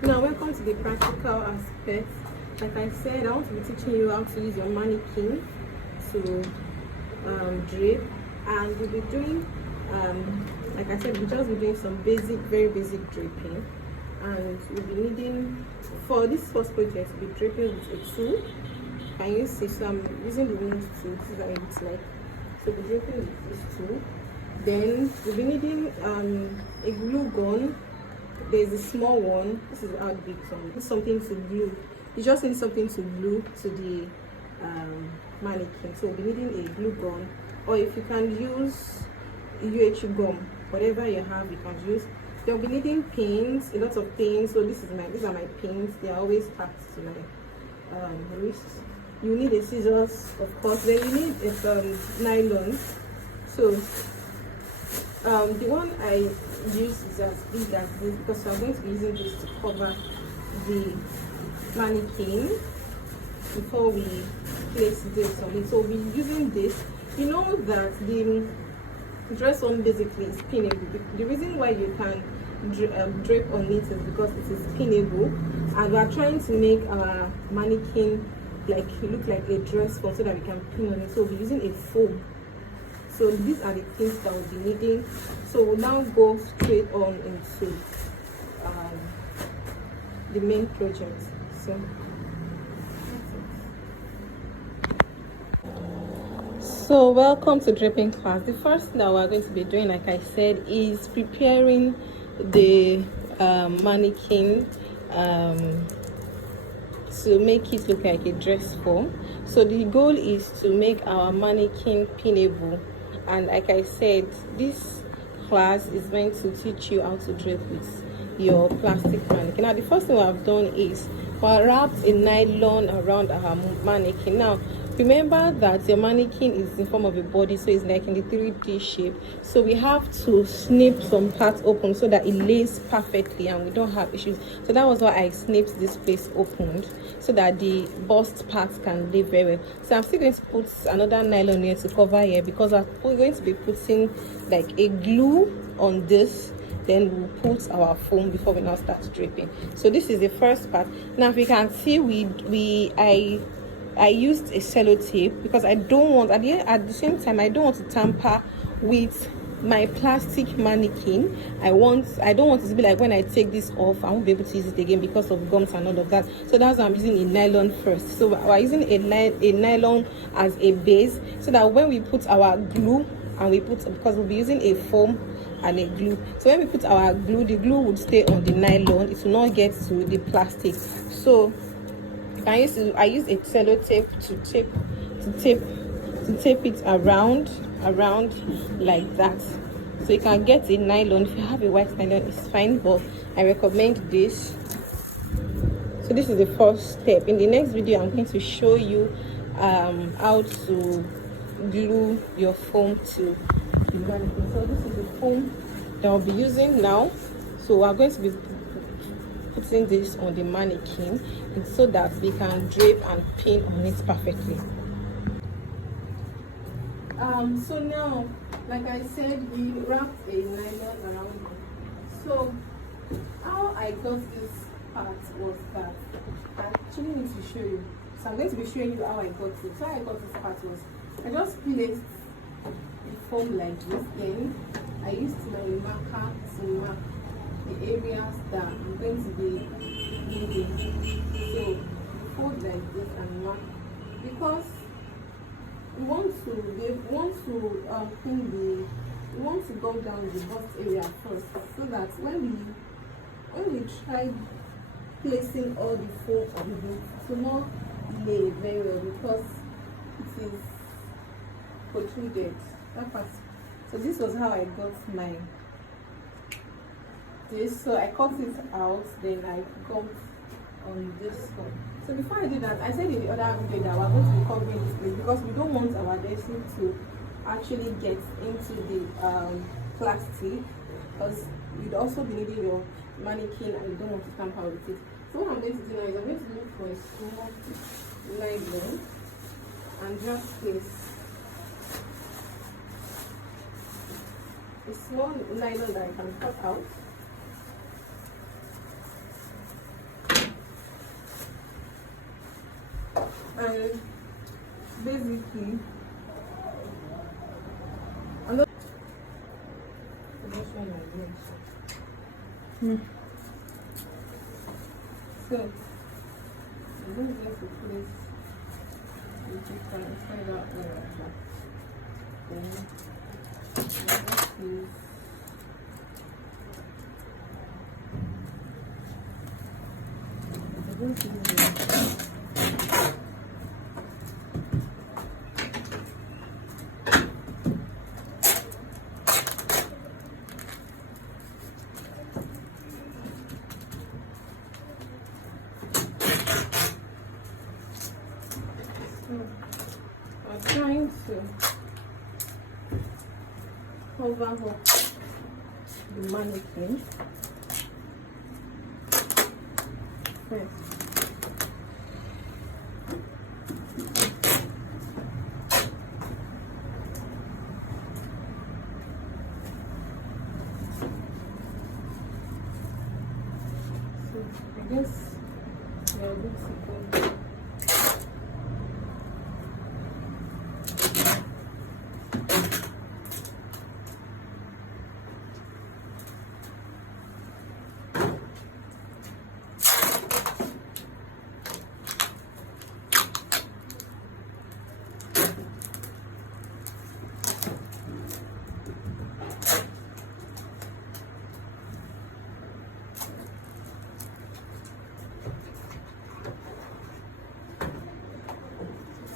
Now, welcome to the practical aspect. Like I said, I want to be teaching you how to use your mannequin to drape, and we'll be doing, like I said, we'll just be doing some basic, very basic draping. And we'll be needing, for this first project, we'll be draping with a tool. Can you see? So I'm using the wings tool. This is what it looks like. So we'll be draping with this tool. Then we'll be needing a glue gun. There's a small one. This is how big one. This is something to glue. You just need something to glue to the mannequin. So we'll be needing a glue gun, or if you can use UH gum, whatever you have, you can use. You'll be needing pins, a lot of pins. So these are my pins. They are always packed to my wrist. You need a scissors, of course. Then you need a nylon. So the one I use is as big as this because I'm going to be using this to cover the mannequin before we place this on it. So we'll be using this. You know that the dress on basically is pinnable. The reason why you can drape on it is because it is pinnable, and we are trying to make our mannequin look like a dress form so that we can pin on it. So we'll be using a foam. So these are the things that we'll be needing. So we'll now go straight on into the main project. So welcome to draping class. The first thing that we're going to be doing, like I said, is preparing the mannequin to make it look like a dress form. So the goal is to make our mannequin pinnable, and like I said, this class is meant to teach you how to drape with your plastic mannequin. Now the first thing I've done is I wrapped a nylon around our mannequin. Now remember that your mannequin is in form of a body, so it's like in the 3D shape. So we have to snip some parts open so that it lays perfectly and we don't have issues. So that was why I snipped this place opened so that the bust parts can lay very well. So I'm still going to put another nylon here to cover here because we're going to be putting like a glue on this. Then we'll put our foam before we now start draping. So this is the first part. Now if you can see, I used a sellotape because I don't want at the same time I don't want to tamper with my plastic mannequin. I don't want it to be like when I take this off I won't be able to use it again because of gums and all of that. So that's why I'm using a nylon first. So we're using a nylon as a base so that when we put our glue and because we'll be using a foam and a glue, so when we put our glue, the glue would stay on the nylon, it will not get to the plastic. So I use a sellotape to tape it around like that. So you can get a nylon. If you have a white nylon, it's fine, but I recommend this. So this is the first step. In the next video, I'm going to show you how to glue your foam to the mannequin. So this is the foam that I'll be using now. So we're going to be putting this on the mannequin so that we can drape and pin on it perfectly. So now, like I said, we wrapped a nylon around it. So how I got this part was that I actually need to show you. So I'm going to be showing you how I got it. So how I got this part was I just placed the foam like this. Then I used my marker to mark the areas that I'm going to be moving. So fold like this and mark because we want to go down the bust area first, so that when we try placing all the foam on it will not lay very well because it is protruded. That part. So this was how I got so I cut it out, then I got on this one. So before I do that, I said in the other video that we're going to be covering this place because we don't want our dressing to actually get into the plastic, because you'd also be needing your mannequin and you don't want to tamper with it. So what I'm going to do now is I'm going to look for a small nylon and just place a small nylon that I can cut out. And basically, another this one again. So I'm going to place the chicken inside that one like that. Then I'm going to use I'm trying to cover up the mannequin first. So I guess we are good to go.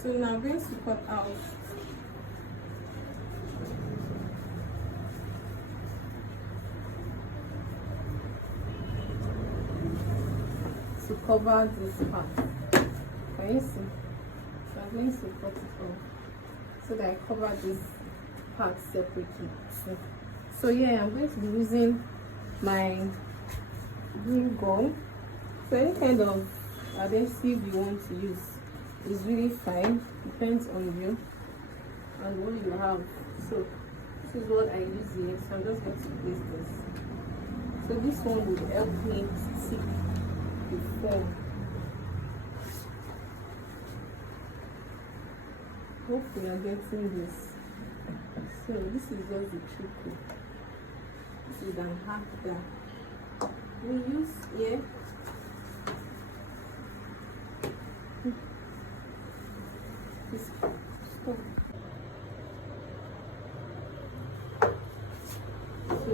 So now I'm going to cut out to cover this part. Can you see? So I'm going to cut it off so that I cover this part separately. So yeah, I'm going to be using my glue gun. So any kind of adhesive you want to use is really fine, depends on you and what you have. So this is what I use here, so I'm just going to place this. So this one would help me stick the form. Hope you are getting this. So this is just the trick. This is an half that we use here. This stop. So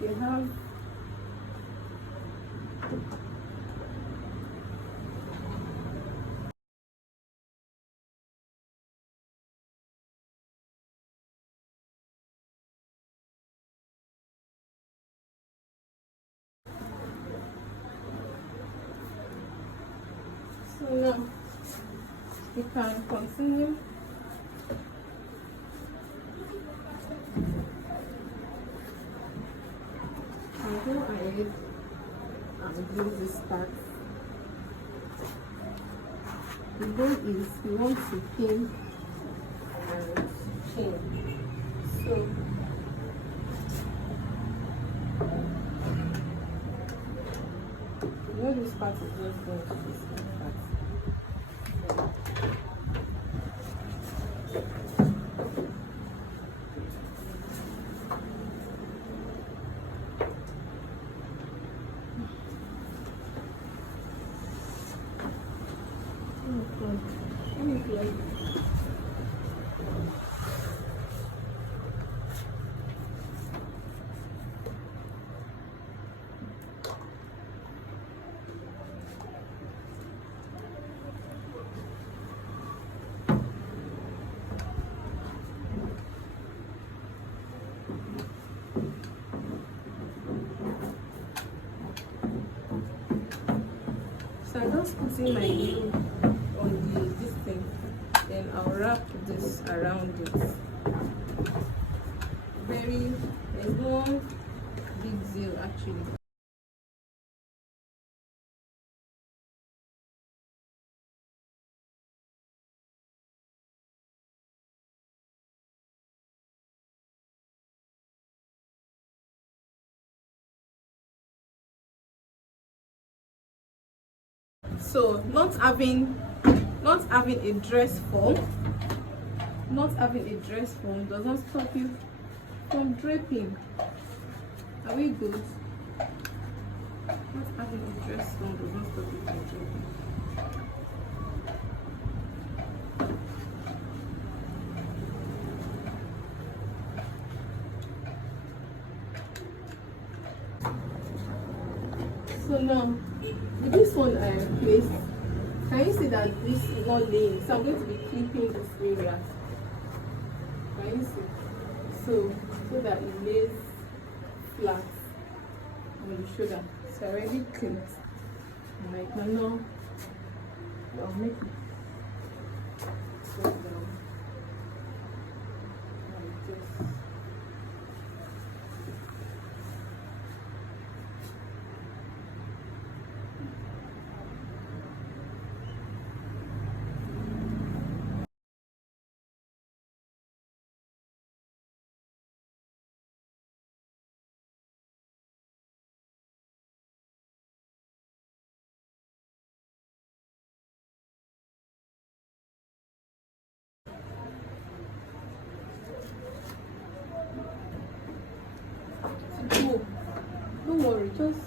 you have so now you can continue. I'll go ahead and glue this part. The goal is we want to pin and chain. So you know this part is just going to be this part. So I'm just putting my glue on this thing, then I'll wrap this around it. There's no big deal actually. So not having a dress form does not stop you from draping. Are we good? Not having a dress form does not stop you from draping. So now with this one I placed, can you see that this is not laying? So I'm going to be clipping this area. Can you see? So that it lays flat on the shoulder. So I already clipped, and I can now make it go down like this. Oh, don't worry, just